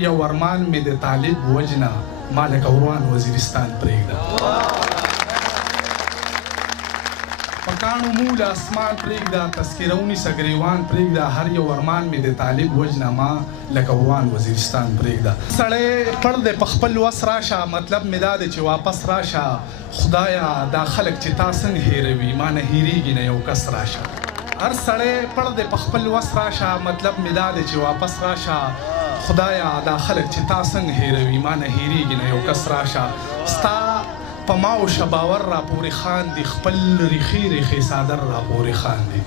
یو ارمان مې د طالب وجنه ما لکه وروان وزیرستان پرېږده په کاڼو مو له اسمان پرېږده تذکره ونیسه ګریوان پرېږده هر یو ارمان مې د طالب وجنه ما لکه وروان وزیرستان پرېږده سړی پړ دی په خپل وس راشه مطلب مې دا دی چې واپس راشه خدایا دا خلک چې تا څنګه هېروي ما نه هېرېږي نه یو کس راشه هر سړی پړ دی په خپل وس راشه مطلب مې دا دی چې واپس راشه خدایا دا خلک چې تا څنګه هېروي ما نه هېرېږي نه یو کس راشه ستا په ما او شباور را پورې خاندي خپل ریخي ریخي صادر را پورې خاندي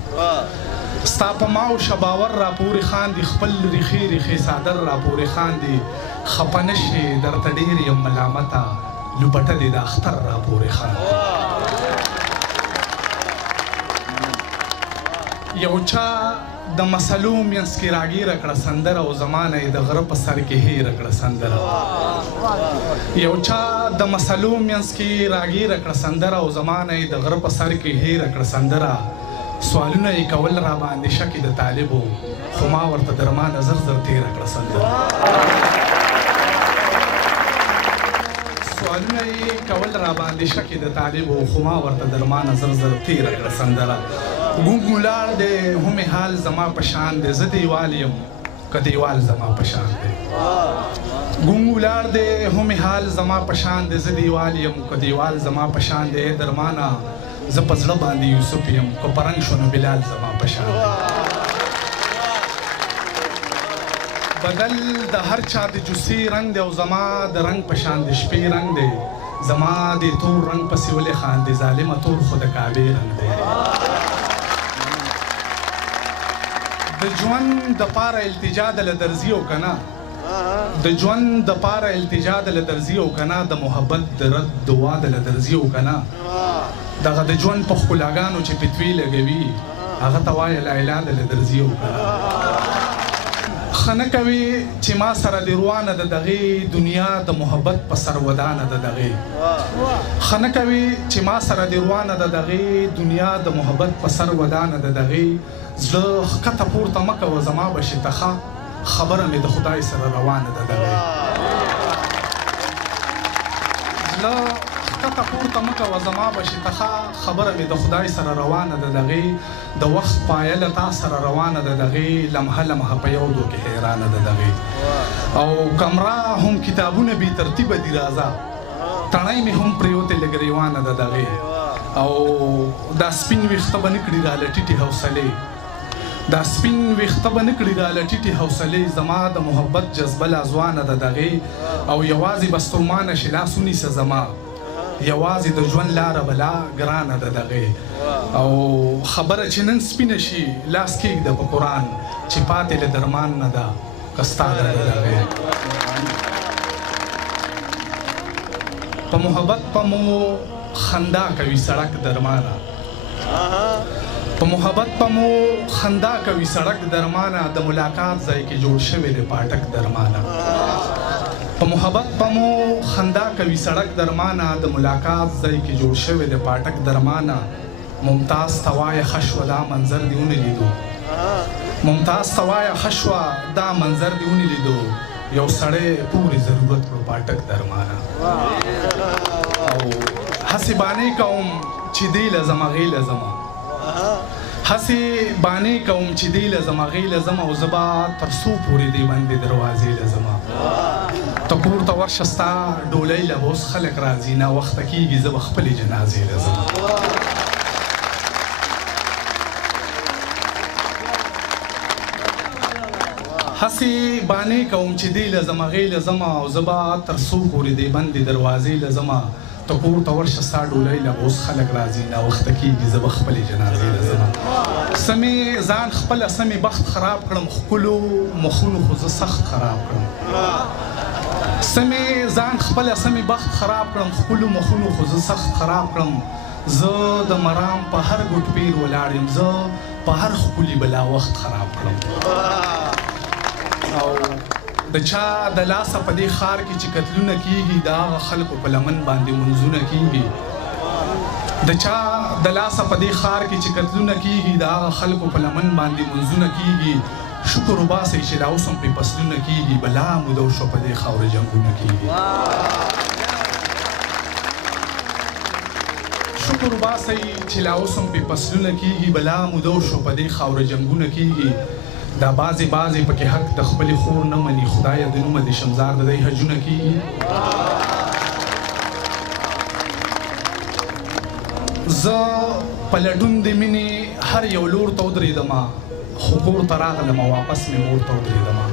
ستا په ما او شباور را پورې خاندي خپل ریخي ریخي صادر را پورې خاندي خفه نشې درته ډېر یم ملامته لوپټه دې د اختر را پورې خاندي یو چا د مسلو منځ کې راګیره کړه سندره او زمانه یې د غره په سر کې هېره کړه سندره یو چا د مسلو منځ کې راګیره کړه سندره او زمانه یې د غره په سر کې هېره کړه سندره سوالونه یې کول را باندې شکې د طالبو خو ما ورته در ما نظر زر تېره کړه سندره سوالونه یې کول را باندې شکې د طالبو خو ما ورته در ما نظر زر تېره کړه سندره ګونګ ولاړ دی هم حال زما په شان دی زه دیوال یم که دیوال زما په شان دی ګونګ ولاړ دی هم حال زما په شان دی زه دیوال یم که دیوال زما په شان دی درمانه زه په زړه باندې یوسف یم که په رنګ شو نو بلال زما په شان دی بدل د هر چا د جوسي رنګ دی او زما د رنګ په شان د شپې رنګ دی زما د تور رنګ پسې ولې خاندي ظالمه تور خو د کعبې رنګ دی د ژوند دپاره التجا د له درځي او که نه د ژوند دپاره التجا د له درځي او که نه د محبت د رد دعا د له درځي او که نه دغه د ژوند په ښکلاګانو چې فتوې لګوي هغه ته وایه لاله د له درځي او که نه ښه نه کوي چې ما سره د روانه د دغې دنیا د محبت په سر ودانه د دغې ښه نه کوي چې ما سره د روانه د دغې دنیا د محبت په سر ودانه د دغې زړه ښکته پورته مه کوه زما به شي ته ښه خبره مې د خدای سره روانه ده دغې زړه ښکته پورته مه کوه زما به شي ته ښه خبره مې د خدای سره روانه ده دغې د وخت پایله تا سره روانه ده دغې لمحه لمحه په یو دو کې حیرانه ده دغې او کمره هم کتابونه بې ترتیبه دي راځه تڼۍ مې هم پرېوتې لږ ریوانه ده دغې او دا سپین ویښته به نه کړي راله ټیټې حوصلې دا سپین ویښته به نه کړي راله ټیټې حوصلې زما د محبت جذبه لا ځوانه ده دغې او یوازې به ستومانه شي لاس ونیسه زما یوازې د ژوند لاره به لا ګرانه ده دغې او خبره چې نن سپینه شي لاس کېږده په قرآن چې پاتې له درمان نه ده که ستا ده دغې په محبت په مو خندا کوي سړک درمانه په محبت په مو خندا کوي سړک درمانه د ملاقات ځای کې جوړ شوی دی پاټک درمانه په محبت په مو خندا کوي سړک درمانه د ملاقات ځای کې جوړ شوی دی پاټک درمانه ممتاز ته وایه ښه شوه دا منظر دې ونه لیدو ممتاز ته وایه ښه شوه دا منظر دې ونه لیدو یو سړی پورې ضرورت کړو پاټک درمانه او هسې بانې کوم چې دی لزم هغې لزم هسې بانې کوم چې دی لزم هغې لزم او زه به تر څو پورې دی باندې دروازې لزم ته کور ته ورشه ستا ډولۍ له به اوس خلک راځي ناوخته کېږي زه به خپلې جنازې لزم هسې بانې کوم چې دی لزم هغې لزم او زه به تر څو پورې دی باندې دروازې لزم ته کور ته ورشه ستا ډولۍ له به اوس خلک راځي ناوخته کېږي زه به خپلې جنازې لزم سمې ځان خپله سمې بخت خراب کړم ښکلو مخونو خو زه سخت خراب کړم سمې ځان خپله سمې بخت خراب کړم ښکلو مخونو خو زه سخت خراب کړم زه د مرام په هر ګوټ پیر ولاړ یم زه په هر ښکلي بلا وخت خراب کړم او د چا د لاسه په دې ښار کې چې قتلونه کېږي د هغه خلکو په لمن باندې منځونه کېږي د چا د لاسه په دې ښار کې چې قتلونه کېږي د هغه خلکو په لمن باندې منځونه کېږي شکر وباسئ چې لا اوس هم پرې فصلونه کېږي بلا موده وشوه په دې خاوره جنګونه کېږي شکر وباسئ چې لا اوس هم پرې فصلونه کېږي بلا موده وشوه په دې خاوره جنګونه کېږي دا بعضې پکې حق د خپلې خور نه مني خدایه د نومه د شمزار د دی حجونه کېږي زه په لټون د مینې هر یو لور ته ودرېدمه خو کور ته راغلمه واپس مې مور ته ودرېدمه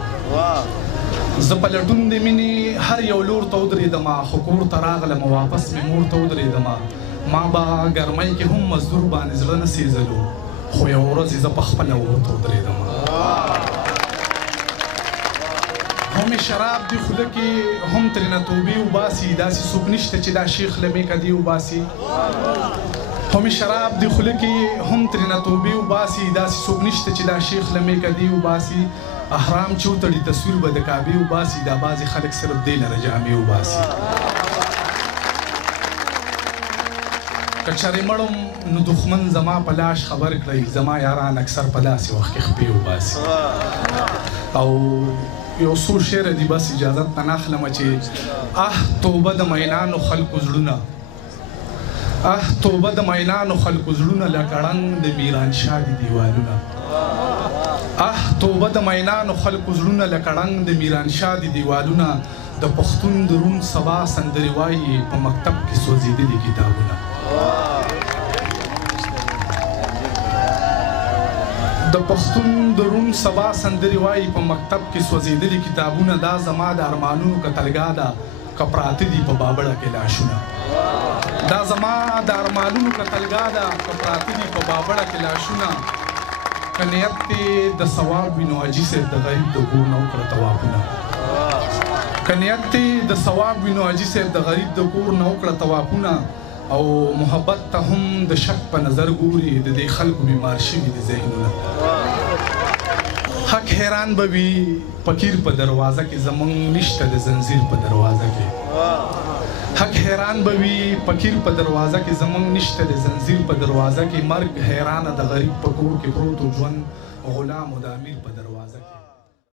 زه په لټون د مینې هر یو لور ته ودرېدمه خو کور ته راغلمه واپس مې مور ته ودرېدمه ما به ګرمۍ کې هم مزدور باندې زړه نه سېزلو خو یوه ورځ زه په خپله ور ته ودرېدمه هم شراب دی خوله کې هم ترېنه توبې وباسي داسې څوک نشته چې دا شیخ له میکه دې وباسي هم شراب دی خوله کې هم ترېنه توبې وباسي داسې څوک نشته چې دا شیخ له میکه دې وباسي احرام چې وتړي تصویر به د کعبې وباسي دا بعضې خلک صرف دې لره جامې وباسي که چېرې مړم نو دښمن زما په لاش خبر کړئ زما یاران اکثر په داسې وخت کې خپې وباسي او یو څو شعره دي بس اجازت نه اخلمه چې توبه د مینانو خلکو زړونه توبه د مینانو خلکو زړونه لکه ړنګ د میرانشاه دي دیوالونه توبه د مینانو خلکو زړونه لکه ړنګ د میرانشاه دي دیوالونه د پښتون د روڼ سبا سندرې وایي په مکتب کې سوځېدلي کتابونه د پښتون د روڼ سبا سندرې وایي په مکتب کې سوځېدلي کتابونه دا زما د ارمانونو کتلګاه ده که پراته دي په بابړه کې لاشونه دا زما د ارمانونو کتلګاه ده که پراته دي په بابړه کې لاشونه که نیت دې د ثواب وي نو حاجي صاحب د غریب د کور نه وکړه طوافونه که نیت دې د ثواب وي نو حاجي صاحب د غریب د کور نه وکړه طوافونه او محبت ته هم د شک په نظر ګوري د دې خلکو بیمار شوي دي ذهنونه حق حیران به وي فقیر په دروازه کې زمونږ نشته د زنځیر په دروازه کې حق حیران به وي فقیر په دروازه کې زمونږ نشته د زنځیر په دروازه کې مرګ حیرانه د غریب په کور کې پروت ژوند غلام و د امیر په